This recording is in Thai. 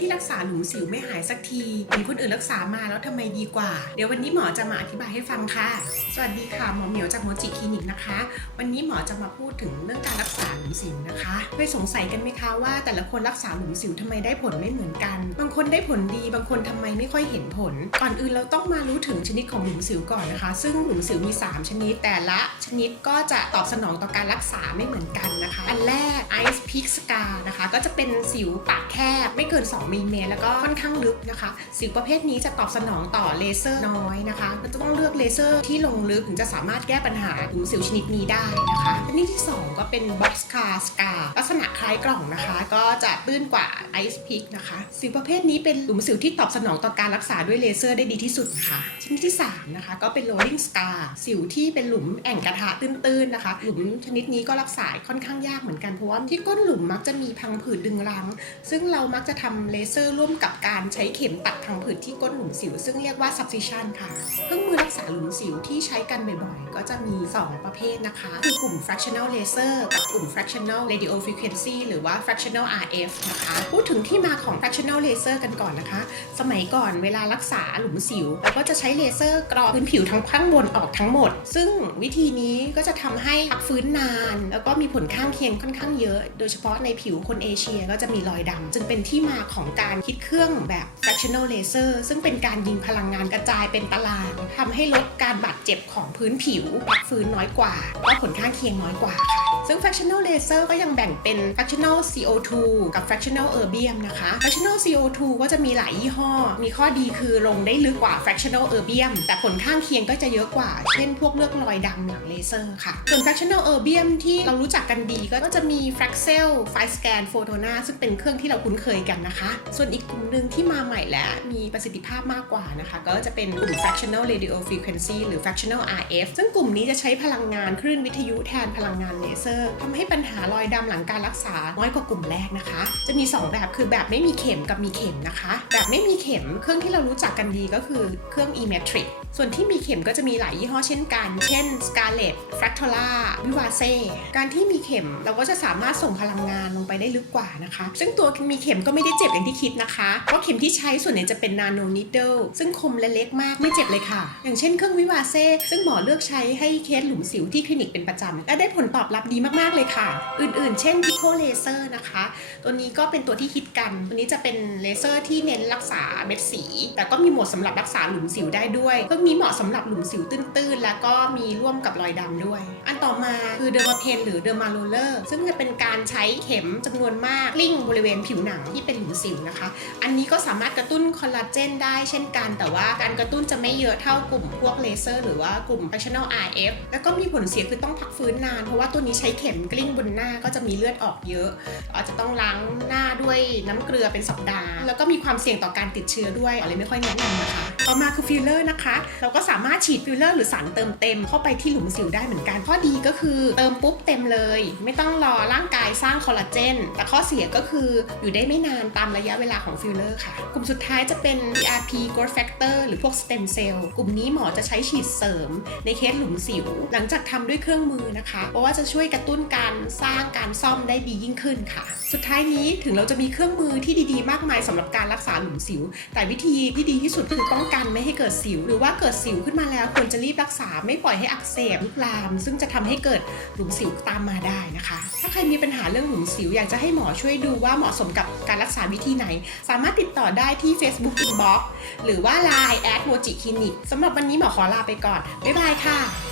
ที่รักษาหลุมสิวไม่หายสักทีเห็นคนอื่นรักษามาแล้วทำไมดีกว่า เดี๋ยววันนี้หมอจะมาอธิบายให้ฟังค่ะ สวัสดีค่ะหมอเหมียวจากโมจิคลินิกนะคะ วันนี้หมอจะมาพูดถึงเรื่องการรักษาหลุมสิวนะคะเคยสงสัยกันไหมคะว่า แต่ละคนรักษาหลุมสิวทำไมได้ผลไม่เหมือนกัน บางคนได้ผลดี บางคนทำไมไม่ค่อยเห็นผล ก่อนอื่นเราต้องมารู้ถึงชนิดของหลุมสิวก่อนนะคะ ซึ่งหลุมสิวมี 3 ชนิด แต่ละชนิดก็จะตอบสนองต่อการรักษาไม่เหมือนกันนะคะ อันแรก Ice Peak Scar นะคะ ก็จะเป็นสิวปากแคบไม่เกิน 2มิลลิเมตรแล้วก็ค่อนข้างลึกนะคะ สิวประเภทนี้จะตอบสนองต่อเลเซอร์น้อยนะคะก็จะต้องเลือกเลเซอร์ที่ลงลึกถึงจะสามารถแก้ปัญหาหลุมสิวชนิดนี้ได้นะคะชนิดที่ 2 ก็เป็น Box Scar Scar ลักษณะคล้ายกล่องนะคะ ก็จะตื้นกว่า Ice Peak นะคะ สิวประเภทนี้เป็นหลุมสิวที่ตอบสนองต่อการรักษาด้วยเลเซอร์ได้ดีที่สุดค่ะชนิดที่ 3 นะคะ ก็เป็น Rolling Scar สิวที่เป็นหลุมแอ่งกระทะตื้นๆนะคะ หลุมชนิดนี้ก็รักษาค่อนข้างยากเหมือนกันเพราะว่าที่ก้นหลุมมักจะมีพังผืดดึงรั้ง ซึ่งเรามักจะทำเลเซอร์ร่วมกับการใช้เข็มตัดพังผืดที่ก้นหลุมสิว ซึ่งเรียกว่า subcision ค่ะเครื่องมือรักษาหลุมสิวที่ใช้กันบ่อยๆ ก็จะมี 2 ประเภทนะคะ คือกลุ่ม fractional laser กับกลุ่ม fractional radio frequency หรือว่า fractional RF นะคะ พูดถึงที่มาของ fractional laser กันก่อนนะคะ สมัยก่อนเวลารักษาหลุมสิวเราก็จะใช้เลเซอร์กรองพื้นผิวทั้งข้างบนออกทั้งหมด ซึ่งวิธีนี้ก็จะทำให้พักฟื้นนาน แล้วก็มีผลข้างเคียงค่อนข้างเยอะ โดยเฉพาะในผิวคนเอเชียก็จะมีรอยดำจึงเป็นที่มาของการคิดเครื่องแบบ fractional laser ซึ่งเป็นการยิงพลังงานกระจายเป็นตารางทำให้ลดการบาดเจ็บของพื้นผิวพักฟื้นน้อยกว่า ก็ผลข้างเคียงน้อยกว่าค่ะ ซึ่ง fractional laser ก็ยังแบ่งเป็น fractional CO2 กับ fractional erbium นะคะ fractional CO2 ก็จะมีหลายยี่ห้อ มีข้อดีคือลงได้ลึกกว่า fractional erbium แต่ผลข้างเคียงก็จะเยอะกว่า เช่นพวกเลือกรอยดำหลังเลเซอร์ค่ะ ส่วน fractional erbium ที่เรารู้จักกันดีก็จะมี fraxel fine scan photona ซึ่งเป็นเครื่องที่เราคุ้นเคยกันนะคะ ส่วนอีกกลุ่มหนึ่งที่มาใหม่และมีประสิทธิภาพมากกว่านะคะ ก็จะเป็นกลุ่ม fractional radio frequency หรือ fractional RF ซึ่งกลุ่มนี้จะใช้พลังงานคลื่นวิทยุแทนพลังงานเลเซอร์ทำให้ปัญหารอยดำหลังการรักษาน้อยกว่ากลุ่มแรกนะคะ จะมี 2 แบบคือแบบไม่มีเข็มกับมีเข็มนะคะ แบบไม่มีเข็มเครื่องที่เรารู้จักกันดีก็คือเครื่อง e-metric ส่วนที่มีเข็มก็จะมีหลายยี่ห้อเช่นกัน เช่น Scarlett Fractala Vivase การที่มีเข็มเราก็จะสามารถส่งพลังงานลงไปได้ลึกกว่านะคะ ซึ่งตัวมีเข็มก็ไม่ได้เจ็บอย่างที่คิดนะคะเพราะเข็มที่ใช้ส่วนใหญ่จะเป็น nano needle ซึ่งคมและเล็กมากไม่เจ็บเลยค่ะ อย่างเช่นเครื่องวิวาเซ่ซึ่งหมอเลือกใช้ให้เคสหลุมสิวที่คลินิกเป็นประจำและได้ผลตอบรับดีมากๆเลยค่ะ อื่นๆ เช่น Pico Laser นะคะ ตัวนี้ก็เป็นตัวที่ฮิตกัน ตัวนี้จะเป็นเลเซอร์ที่เน้นรักษาเม็ดสี แต่ก็มีโหมดสำหรับรักษาหลุมสิวได้ด้วยเครื่งนี้เหมาะสำหรับหลุมสิวตื้นๆ แล้วก็มีร่วมกับรอยดำด้วย อันต่อมาคือเดอร์มาเพนหรือเดอร์มาโรเลอร์ซึ่งจะเป็นการใช้เข็มจำนวนมากกลิ้งบริเวณผิวหนังที่เป็นหลุมสิวนะคะ อันนี้ก็สามารถกระตุ้นคอลลาเจนได้เช่นกัน แต่ว่าการกระตุ้นจะไม่เยอะเท่ากลุ่มพวกเลเซอร์หรือว่ากลุ่ม fractional RF แล้วก็มีผลเสียคือต้องพักฟื้นนาน เพราะว่าตัวนี้ใช้เข็มกลิ้งบนหน้าก็จะมีเลือดออกเยอะ อาจจะต้องล้างหน้าด้วยน้ำเกลือเป็นสัปดาห์ แล้วก็มีความเสี่ยงต่อการติดเชื้อด้วยเลยไม่ค่อยแนะนำนะคะต่อมาคือฟิลเลอร์นะคะ เราก็สามารถฉีดฟิลเลอร์หรือสารเติมเต็มเข้าไปที่หลุมสิวได้เหมือนกัน ข้อดีก็คือเติมปุ๊บเต็มเลย ไม่ต้องรอร่างกายสร้างคอลลาเจน แต่ข้อเสียก็คืออยู่ได้ไม่นานตามระยะเวลาของฟิลเลอร์ค่ะ กลุ่มสุดท้ายจะเป็น PRP growth factor หรือพวก stem cell กลุ่มนี้หมอจะใช้ฉีดเสริมในเคสหลุมสิว หลังจากทำด้วยเครื่องมือนะคะ เพราะว่าจะช่วยกระตุ้นการสร้างการซ่อมได้ดียิ่งขึ้นค่ะ สุดท้ายนี้ถึงเราจะมีเครื่องมือที่ดีๆ มากมายสำหรับการรักษาหลุมสิว แต่วิธีที่ดีที่สุดคือป้องกันไม่ให้เกิดสิว หรือว่าเกิดสิวขึ้นมาแล้วควรจะรีบรักษาไม่ปล่อยให้อักเสบลุกลาม ซึ่งจะทำให้เกิดหลุมสิวตามมาได้นะคะ ถ้าใครมีปัญหาเรื่องหลุมสิวอยากจะให้หมอช่วยดูว่าเหมาะสมกับการรักษาวิธีไหน สามารถติดต่อได้ที่ Facebook Inbox หรือว่า Line แอดโมจิคลินิกสำหรับวันนี้หมอขอลาไปก่อนบ๊ายบายค่ะ